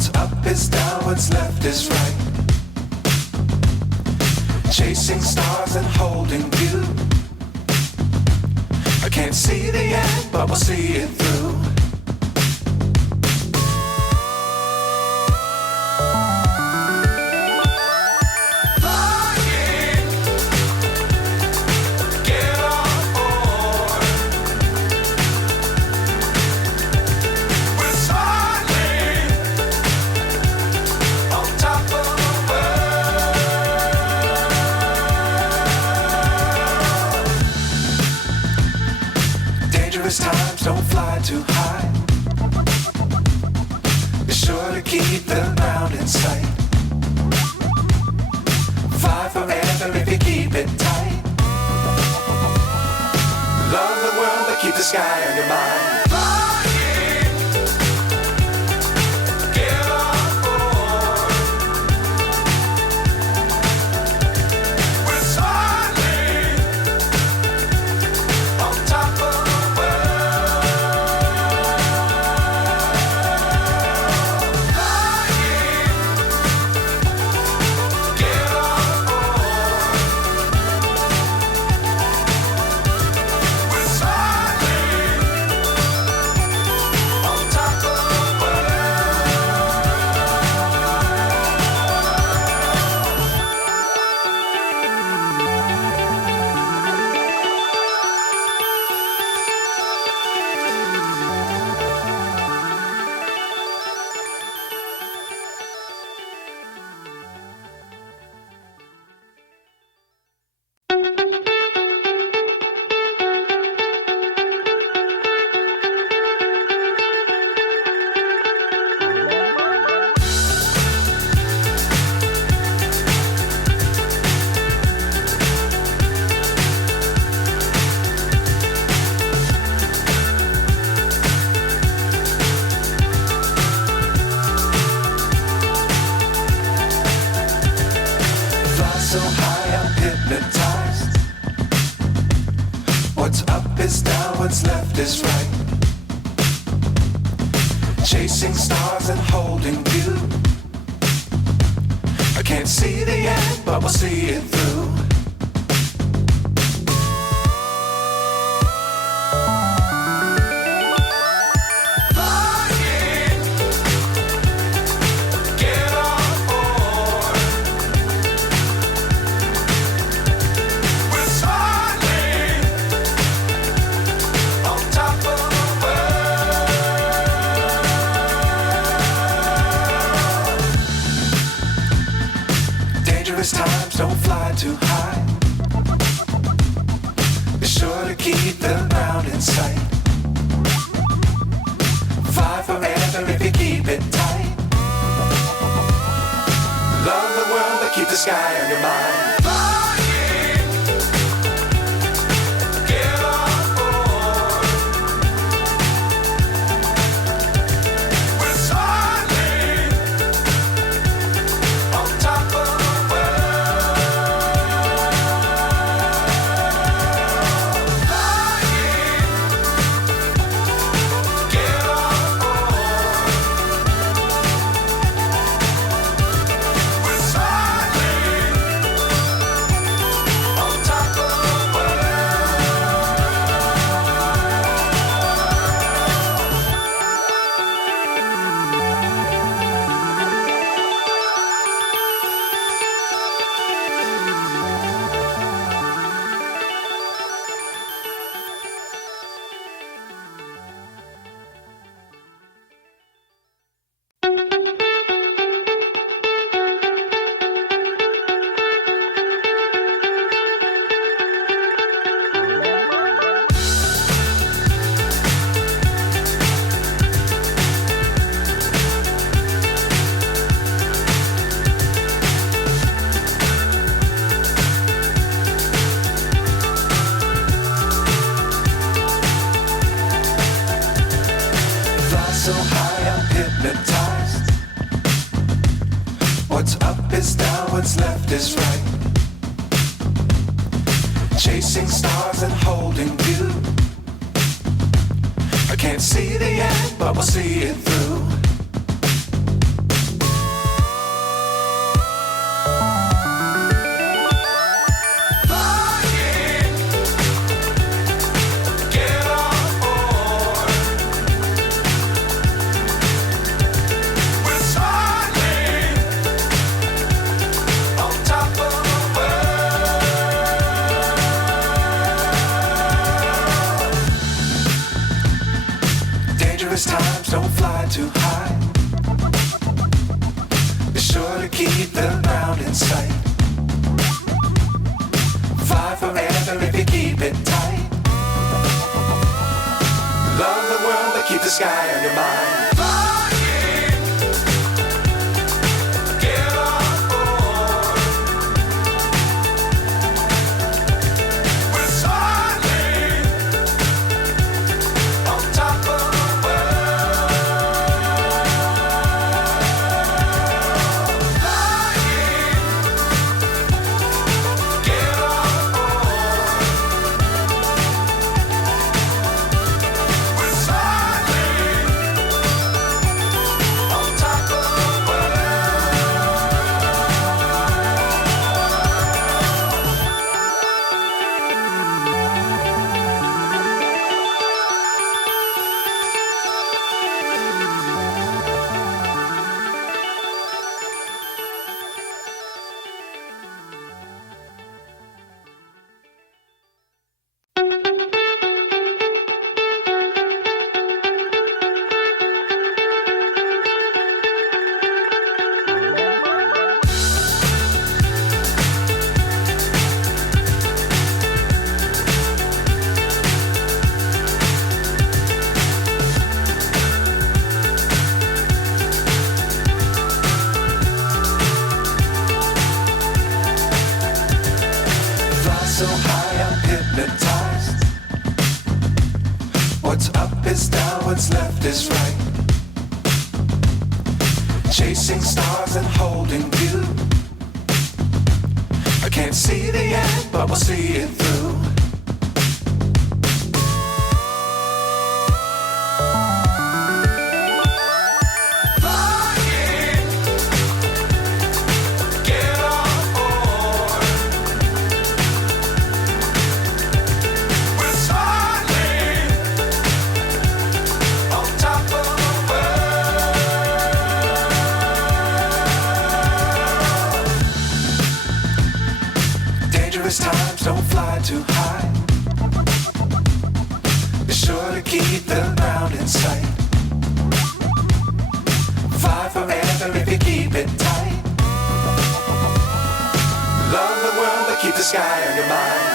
What's up is down, what's left is right. Chasing stars and holding you. I can't see the end, but we'll see it through. Times don't fly too high. Be sure to keep the ground in sight. Fly forever if you keep it tight. Love the world but keep the sky on your mind. So high I'm hypnotized. What's up is down, what's left is right. Chasing stars and holding you. I can't see the end, but we'll see it through. Times don't fly too high. Be sure to keep the ground in sight. Fly forever if you keep it tight. Love the world but keep the sky on your mind. So high I'm hypnotized. What's up is down, what's left is right. Chasing stars and holding you. I can't see the end, but we'll see it through. don't fly too high. Be sure to keep the ground in sight. Fly forever if you keep it tight. Love the world, but keep the sky on your mind. So high I'm hypnotized. What's up is down, what's left is right. Chasing stars and holding you. I can't see the end, but we'll see it through. Times don't fly too high. Be sure to keep the ground in sight. Fly forever if you keep it tight. Love the world, but keep the sky on your mind.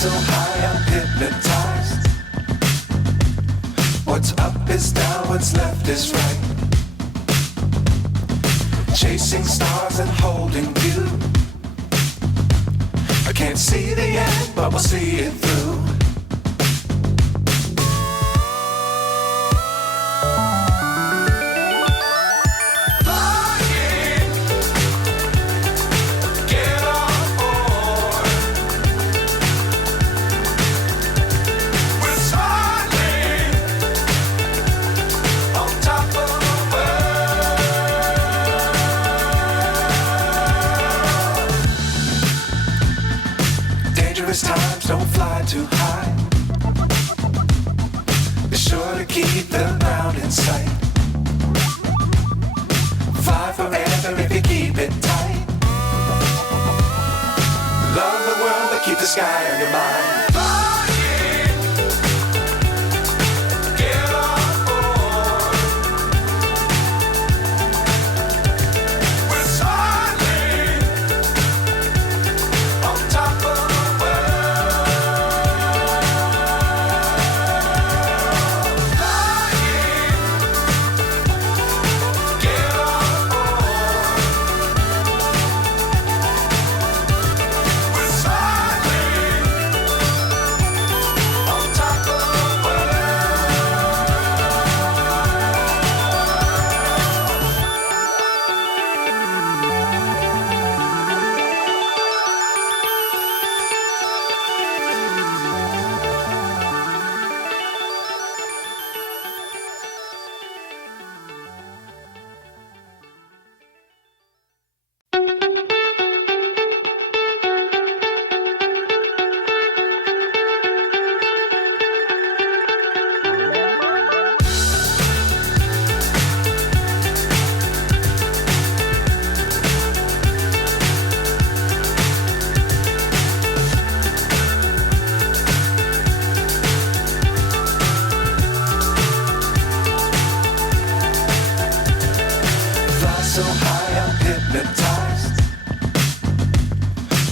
So high I'm hypnotized. What's up is down, what's left is right. Chasing stars and holding you. I can't see the end, but we'll see it through. Times don't fly too high. Be sure to keep the ground in sight. Fly forever if you keep it tight. Love the keep the sky on your mind. Get on board. We're soaring on top of the world. Flying. Get on board. We're soaring on top of the fly so high, I'm hypnotized.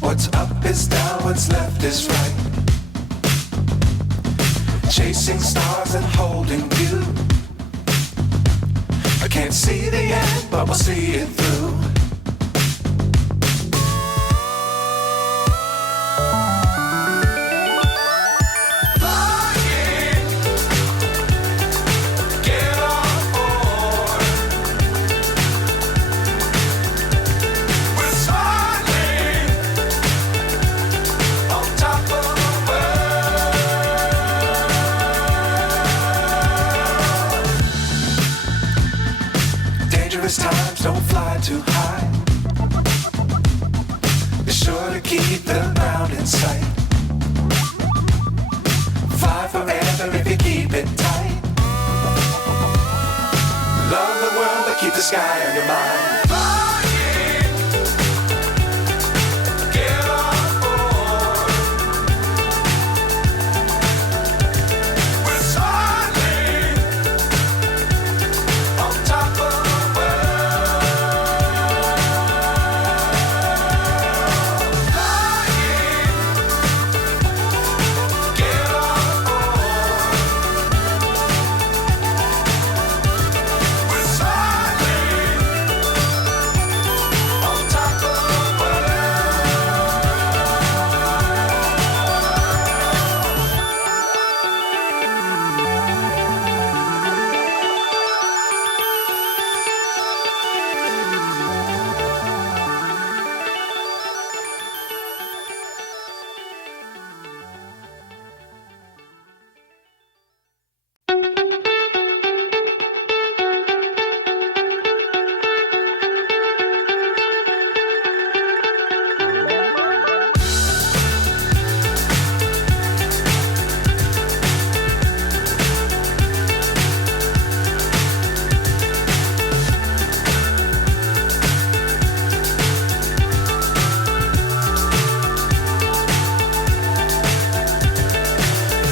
What's up is down, what's left is right. Chasing stars and holding you. I can't see the end, but we'll see it through. Flying, get on board. We're soaring on top of the world. Dangerous times, don't fly too high. Be sure to keep the ground in sight. Fly forever if you keep it tight. Love the world, but keep the sky on your mind. Flying, get on board. We're soaring on top of the world. Flying, get on board. We're soaring on top of the world.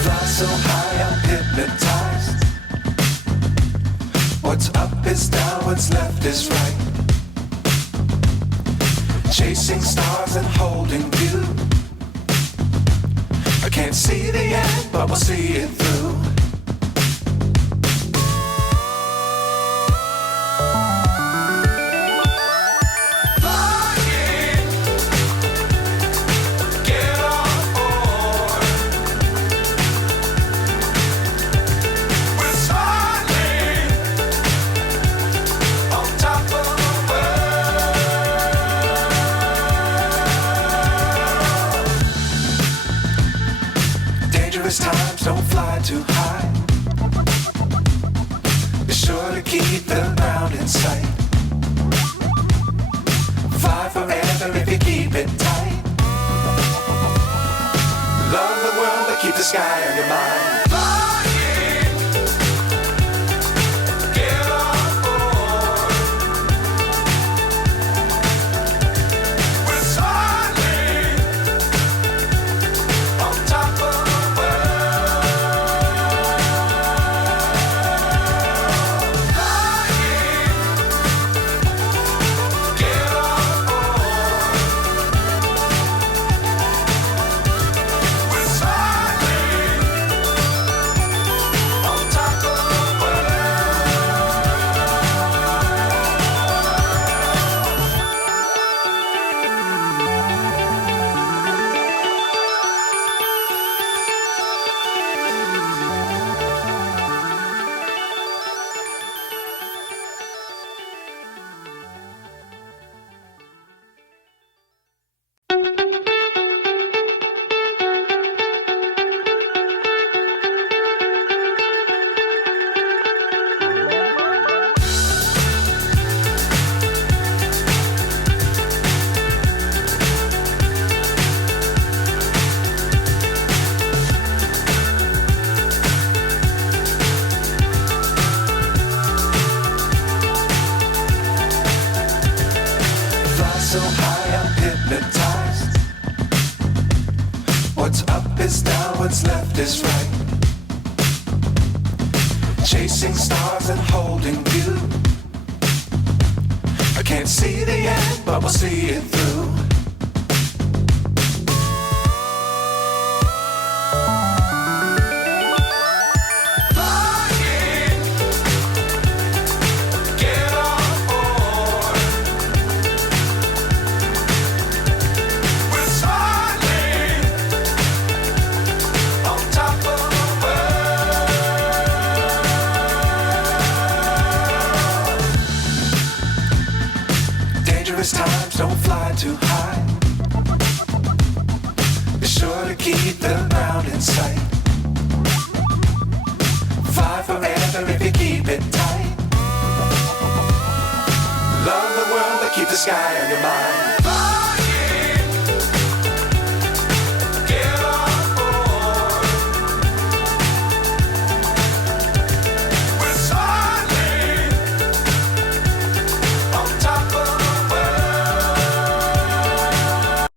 Fly so high, I'm hypnotized. What's up is down, what's left is right. Chasing stars and holding you. I can't see the end, but we'll see it through. Flying, get on board. We're soaring on top of the world. Dangerous times, don't fly too high. Be sure to keep the ground in sight. Fly forever if you keep it tight. Love the world, but keep the sky on your mind. Flying, get on board. We're soaring What's up is down, what's left is right. Chasing stars and holding you. I can't see the end, but we'll see it through. Times don't fly too high. Be sure to keep the ground in sight. Fly forever if you keep it tight. Love the world, but keep the sky on your mind.